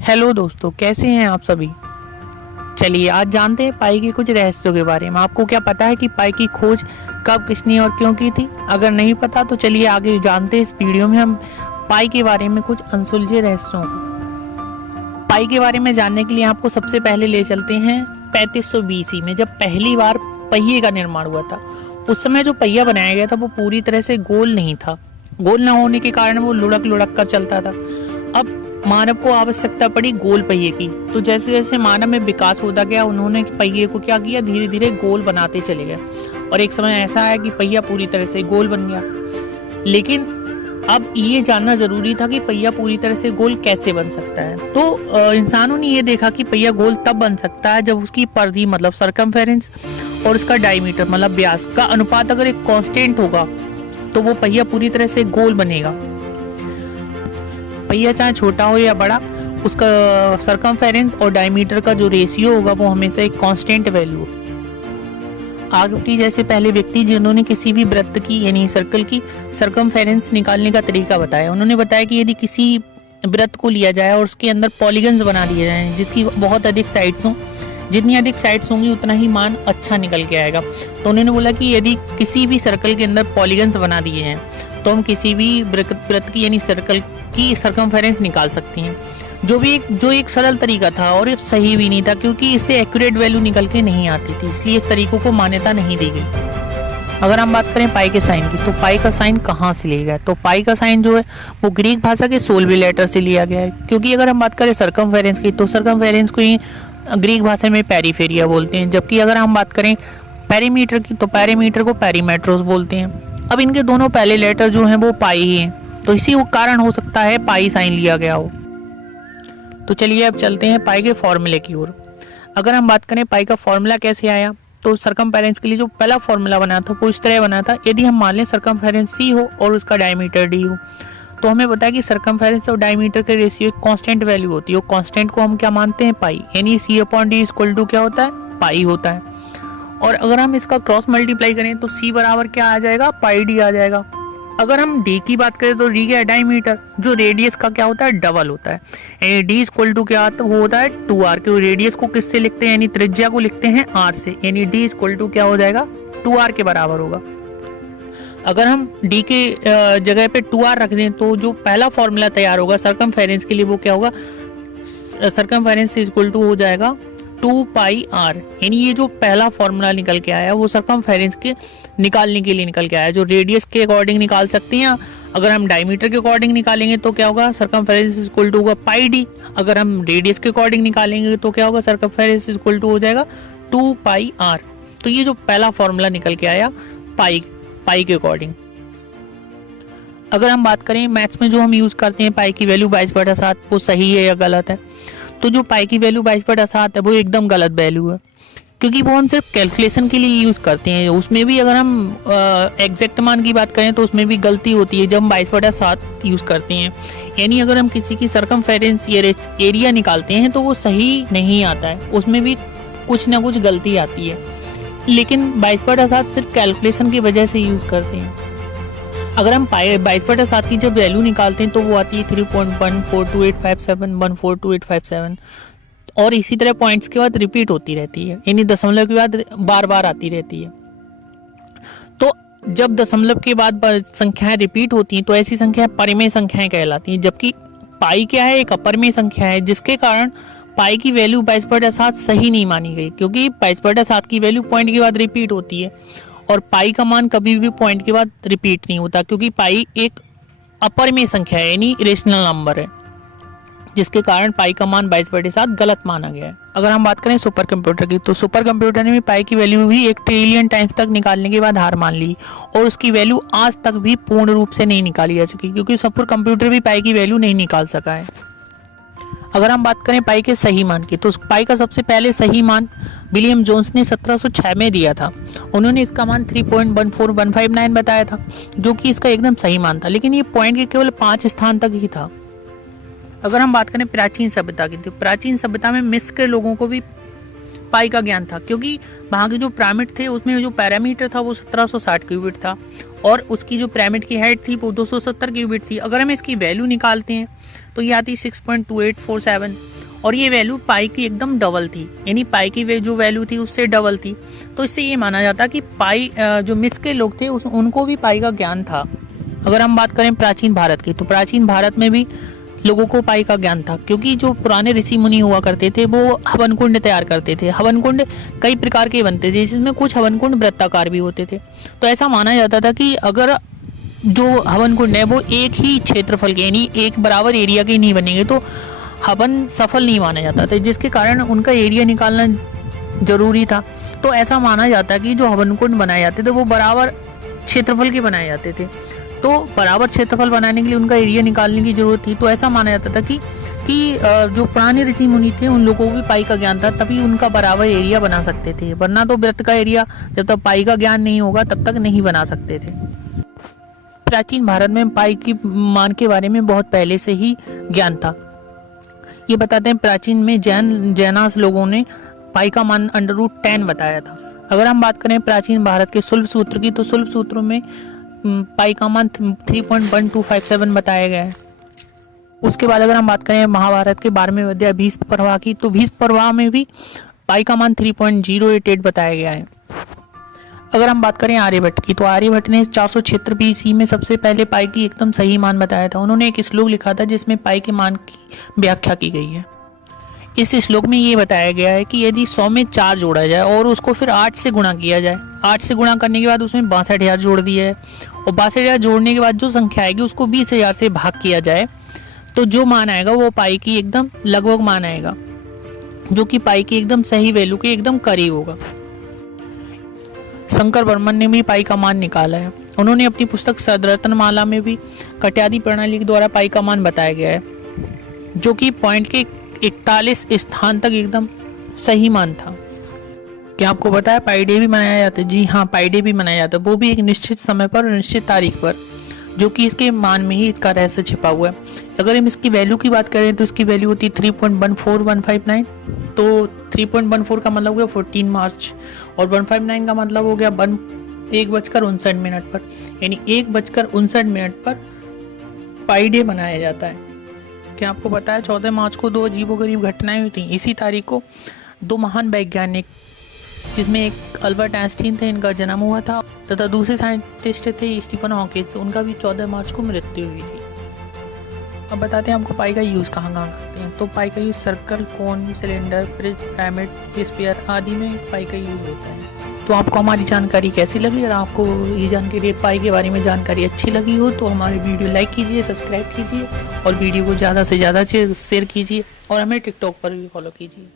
Hello दोस्तों, कैसे हैं आप सभी। चलिए आज जानते हैं पाई के कुछ रहस्यों के बारे में। आपको क्या पता है कि पाई की खोज कब, किसने और क्यों की थी? अगर नहीं पता तो चलिए आगे जानते हैं। इस वीडियो में हम पाई के बारे में कुछ अनसुलझे रहस्यों को। पाई के बारे में जानने के लिए आपको सबसे पहले ले चलते हैं 3500 BC में, जब पहली बार पहिए का निर्माण हुआ था। उस समय जो पहिया बनाया गया था वो पूरी तरह से गोल नहीं था। गोल न होने के कारण वो लुढ़क लुढ़क कर चलता था। अब मानव को आवश्यकता पड़ी गोल पहिए की, तो जैसे जैसे मानव में विकास होता गया उन्होंने पहिए को क्या किया, धीरे धीरे गोल बनाते चले गए। और एक समय ऐसा है कि पहिया पूरी तरह से गोल बन गया। लेकिन अब ये जानना जरूरी था कि पहिया पूरी तरह से गोल कैसे बन सकता है। तो इंसानों ने ये देखा कि पहिया गोल तब बन सकता है जब उसकी परिधि मतलब सरकमफेरेंस और उसका डायमीटर मतलब व्यास का अनुपात अगर एक कांस्टेंट होगा तो वो पहिया पूरी तरह से गोल बनेगा। पहिया चाहे छोटा हो या बड़ा, उसका सरकमफेरेंस और डायमीटर का जो रेशियो होगा वो हमेशा एक कांस्टेंट वैल्यू हो। आर्किमिडीज जैसे पहले व्यक्ति जिन्होंने किसी भी वृत्त की यानी सर्कल की सरकमफेरेंस निकालने का तरीका बताया। उन्होंने बताया कि यदि किसी वृत्त को लिया जाए और उसके अंदर पॉलीगन्स बना दिए जाएं जिसकी बहुत अधिक साइड्स हों, जितनी अधिक साइड्स होंगी उतना ही मान अच्छा निकल के आएगा। तो उन्होंने बोला कि यदि किसी भी सर्कल के अंदर पॉलीगन्स बना दिए हैं तो हम किसी भी वृत्त की यानी सर्कल की सरकमफेरेंस निकाल सकती हैं। जो एक सरल तरीका था और सही भी नहीं था, क्योंकि इससे एक्यूरेट वैल्यू निकल के नहीं आती थी, इसलिए इस तरीकों को मान्यता नहीं दी गई। अगर हम बात करें पाई के साइन की, तो पाई का साइन कहाँ से लिया गया? तो पाई का साइन जो है वो ग्रीक भाषा के सोल्वी लेटर से लिया गया है। क्योंकि अगर हम बात करें सरकमफेरेंस की, तो सरकमफेरेंस को ही ग्रीक भाषा में पेरीफेरिया बोलते हैं। जबकि अगर हम बात करें पेरीमीटर की, तो पेरीमीटर को पेरीमेट्रोस बोलते हैं। अब इनके दोनों पहले लेटर जो हैं वो पाई ही हैं, तो इसी वो कारण हो सकता है पाई साइन लिया गया हो। तो चलिए अब चलते हैं पाई के फॉर्मूले की ओर। अगर हम बात करें पाई का फॉर्मूला कैसे आया, तो सरकमफेरेंस के लिए जो पहला फॉर्मूला बना था वो इस तरह बना था। यदि हम मान लें सरकमफेरेंस C हो और उसका डायमीटर D हो, तो हमें पता है कि सरकमफेरेंस और डायमीटर के रेशियो एक कांस्टेंट वैल्यू होती है। वो कांस्टेंट को हम क्या मानते हैं? पाई, यानी C/D इक्वल टू क्या होता है? पाई होता है। और अगर हम इसका क्रॉस मल्टीप्लाई करें तो C बराबर क्या आ जाएगा? पाई D आ जाएगा। अगर हम D की बात करें तो D क्या है? डायमीटर, जो रेडियस का क्या होता है? डबल होता है। यानी D इक्वल टू क्या होता है? 2R। क्योंकि रेडियस को किससे लिखते हैं, यानी त्रिज्या को लिखते हैं R से, यानी D इक्वल टू क्या हो जाएगा? 2R के बराबर होगा। अगर हम D के जगह पे 2R रख दें तो जो पहला फॉर्मूला तैयार होगा सरकमफेरेंस के लिए वो क्या होगा? सरकमफेरेंस इक्वल टू हो जाएगा 2 पाई R। यानी ये जो पहला फॉर्मूला निकल के आया वो सरकमफेरेंस के निकालने के लिए निकल के आया, जो रेडियस के अकॉर्डिंग निकाल सकते हैं। अगर हम डायमीटर के अकॉर्डिंग निकालेंगे तो क्या होगा? सरकमफेरेंस इक्वल टू होगा पाई D। अगर हम रेडियस के अकॉर्डिंग निकालेंगे तो क्या होगा? सरकमफेरेंस इक्वल टू हो जाएगा 2 पाई R। तो ये जो पहला फॉर्मूला निकल के आया पाई के अकॉर्डिंग। अगर हम बात करें मैथ्स में जो हम यूज करते हैं पाई की वैल्यू 22/7, वो सही है या गलत है? तो जो पाई की वैल्यू 22/7 है वो एकदम गलत वैल्यू है, क्योंकि वो हम सिर्फ कैलकुलेशन के लिए यूज़ करते हैं। उसमें भी अगर हम एग्जैक्ट मान की बात करें तो उसमें भी गलती होती है जब हम 22/7 यूज़ करते हैं। यानी अगर हम किसी की सरकमफेरेंस या एरिया निकालते हैं तो वो सही नहीं आता है, उसमें भी कुछ ना कुछ गलती आती है। लेकिन 22/7 सिर्फ कैलकुलेशन की वजह से यूज़ करते हैं। अगर हम 22/7 की जब वैल्यू निकालते हैं तो वो आती है 3.142857 142857, और इसी तरह पॉइंट्स के बाद रिपीट होती रहती है, यानी दशमलव के बाद बार बार आती रहती है। तो जब दशमलव के बाद संख्याएं रिपीट होती हैं तो ऐसी संख्याएं परिमेय संख्याएं कहलाती हैं। जबकि पाई क्या है? एक अपरिमेय संख्या है, जिसके कारण पाई की वैल्यू 22/7 सही नहीं मानी गई, क्योंकि 22/7 की वैल्यू पॉइंट के बाद रिपीट होती है और पाई का मान कभी भी पॉइंट के बाद रिपीट नहीं होता, क्योंकि पाई एक अपरिमेय संख्या है यानी इरेशनल नंबर है, जिसके कारण पाई का मान 22/7 गलत माना गया है। अगर हम बात करें सुपर कंप्यूटर की, तो सुपर कंप्यूटर ने भी पाई की वैल्यू भी 1 ट्रिलियन टाइम्स तक निकालने के बाद हार मान ली, और उसकी वैल्यू आज तक भी पूर्ण रूप से नहीं निकाली जा सकी, क्योंकि सुपर कंप्यूटर भी पाई की वैल्यू नहीं निकाल सका है। अगर हम बात करें पाई के सही मान की, तो पाई का सबसे पहले सही मान विलियम जोन्स ने 1706 में दिया था। उन्होंने इसका मान 3.14159 बताया था, जो कि इसका एकदम सही मान था, लेकिन ये पॉइंट के केवल 5 स्थान तक ही था। अगर हम बात करें प्राचीन सभ्यता की, तो प्राचीन सभ्यता में मिस्र के लोगों को भी पाई का ज्ञान था, क्योंकि वहाँ के जो पिरामिड थे उसमें जो पैरामीटर था वो 1760 क्यूबिट था और उसकी जो पिरामिड की हाइट थी वो 270 क्यूबिट थी। अगर हम इसकी वैल्यू निकालते हैं तो ये आती 6.2847 और ये वैल्यू पाई की एकदम डबल थी, यानी पाई की जो वैल्यू थी उससे डबल थी। तो इससे ये माना जाता कि पाई जो मिस्र के लोग थे उनको भी पाई का ज्ञान था। अगर हम बात करें प्राचीन भारत की, तो प्राचीन भारत में भी लोगों को पाई का ज्ञान था, क्योंकि जो पुराने ऋषि मुनि हुआ करते थे वो हवन कुंड तैयार करते थे। हवन कुंड कई प्रकार के बनते थे, जिसमें कुछ हवन कुंड वृत्ताकार भी होते थे। तो ऐसा माना जाता था कि अगर जो हवन कुंड है वो एक ही क्षेत्रफल के यानी एक बराबर एरिया के नहीं बनेंगे तो हवन सफल नहीं माना जाता था, जिसके कारण उनका एरिया निकालना जरूरी था। तो ऐसा माना जाता है कि जो हवन कुंड बनाए जाते थे वो बराबर क्षेत्रफल के बनाए जाते थे। तो बराबर क्षेत्रफल बनाने के लिए उनका एरिया निकालने की जरूरत थी। तो ऐसा माना जाता था कि जो पुराने ऋषि मुनि थे उन लोगों को भी पाई का ज्ञान था, तभी उनका बराबर एरिया बना सकते थे, वरना तो वृत्त का एरिया जब तक पाई का ज्ञान नहीं होगा तब तक नहीं बना सकते थे। प्राचीन भारत में पाई की मान के बारे में बहुत पहले से ही ज्ञान था। ये बताते हैं प्राचीन में जैनास लोगों ने पाई का मान √10 बताया था। अगर हम बात करें प्राचीन भारत के शुल्ब सूत्र की, तो शुल्ब सूत्र में पाई का मान 3.1257 बताया गया है। उसके बाद अगर हम बात करें महाभारत के 12वें अध्याय भीष्म पर्व की, तो भीष्म पर्व में भी पाई का मान 3.088 बताया गया है। अगर हम बात करें आर्यभट्ट की, तो आर्यभट्ट ने 476 BC में सबसे पहले पाई की एकदम सही मान बताया था। उन्होंने एक श्लोक लिखा था जिसमें पाई के मान की व्याख्या की गई है। इस श्लोक में ये बताया गया है कि यदि 100 में 4 जोड़ा जाए और उसको फिर 8 से गुणा किया जाए, 8 से गुणा करने के बाद उसमें 62,000 जोड़ दिया है और 62,000 जोड़ने के बाद जो संख्या आएगी उसको 20,000 से भाग किया जाए, तो जो मान आएगा वो पाई की एकदम लगभग मान आएगा, जो कि पाई की एकदम सही वैल्यू के एकदम करीब होगा। शंकर बर्मन ने भी पाई का मान निकाला है। उन्होंने अपनी पुस्तक सदरत्नमाला में भी कट्यादी प्रणाली के द्वारा पाई का मान बताया गया है, जो कि पॉइंट के 41 स्थान तक एकदम सही मान था। क्या आपको पता है पाई डे भी मनाया जाता है? जी हाँ, पाई डे भी मनाया जाता है, वो भी एक निश्चित समय पर और निश्चित तारीख पर, जो कि इसके मान में ही इसका रहस्य छिपा हुआ है। अगर हम इसकी वैल्यू की बात करें तो इसकी वैल्यू होती है 3.14159। तो 3.14 का मतलब हो गया 14 मार्च और 159 का मतलब हो गया 1:59 पर, यानी 1:59 पर पाई डे मनाया जाता है। क्या आपको पता है 14 मार्च को 2 अजीबोगरीब घटनाएं हुई थी। इसी तारीख को 2 महान वैज्ञानिक, जिसमें एक अल्बर्ट आइंस्टीन थे, इनका जन्म हुआ था, तथा दूसरे साइंटिस्ट थे स्टीफन हॉकिंस, उनका भी 14 मार्च को मृत्यु हुई थी। अब बताते हैं आपको पाई का यूज़ कहाँ करते हैं। तो पाई का यूज़ सर्कल, कोन, सिलेंडर, प्रिज्म, पिरामिड, स्फीयर आदि में पाई का यूज़ होता है। तो आपको हमारी जानकारी कैसी लगी? अगर आपको ये जानकारी पाई के बारे में जानकारी अच्छी लगी हो तो हमारी वीडियो लाइक कीजिए, सब्सक्राइब कीजिए और वीडियो को ज़्यादा से ज़्यादा शेयर कीजिए और हमें टिकटॉक पर भी फॉलो कीजिए।